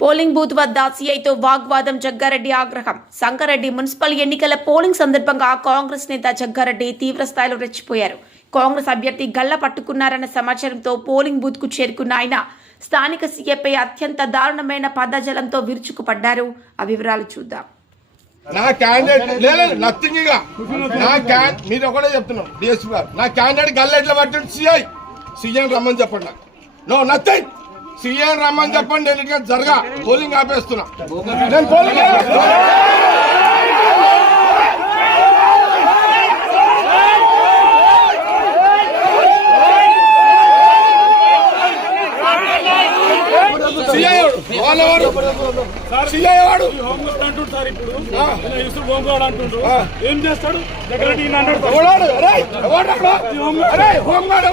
Polling booth వద్ద సీఐతో వాగ్వాదం. జగ్గారెడ్డి ఆగ్రహం. సంగారెడ్డి మున్సిపల్ ఎన్నికల పోలింగ్ సందర్భంగా కాంగ్రెస్ నేత జగ్గారెడ్డి తీవ్రస్థాయిలో రెచ్చిపోయారు. కాంగ్రెస్ అభ్యర్థి గల్ల పట్టుకున్నారన్న సమాచారంతో పోలింగ్ బూత్ కు చేరుకున్న ఆయన స్థానిక సీఐపై అత్యంత దారుణమైన పదజాలంతో విరుచుకుపడ్డారు. ఆ వివరాలు చూద్దాం. నా క్యాండిడేట్ లేదు నథింగ్. ఇక మీరు ఒకటే చెప్తున్నాం డిఎస్పీ గారు, నా క్యాండిడేట్ గల్ల ఎట్లా పట్టింది సీఎం రమ్మని చెప్పండి. నాకు నో నథింగ్. సీఎం రమ్మని చెప్పండి. నేను జరగా పోలింగ్ ఆపేస్తున్నా. నేను పోలింగ్ ఏం చేస్తాడు హోంగార్డ్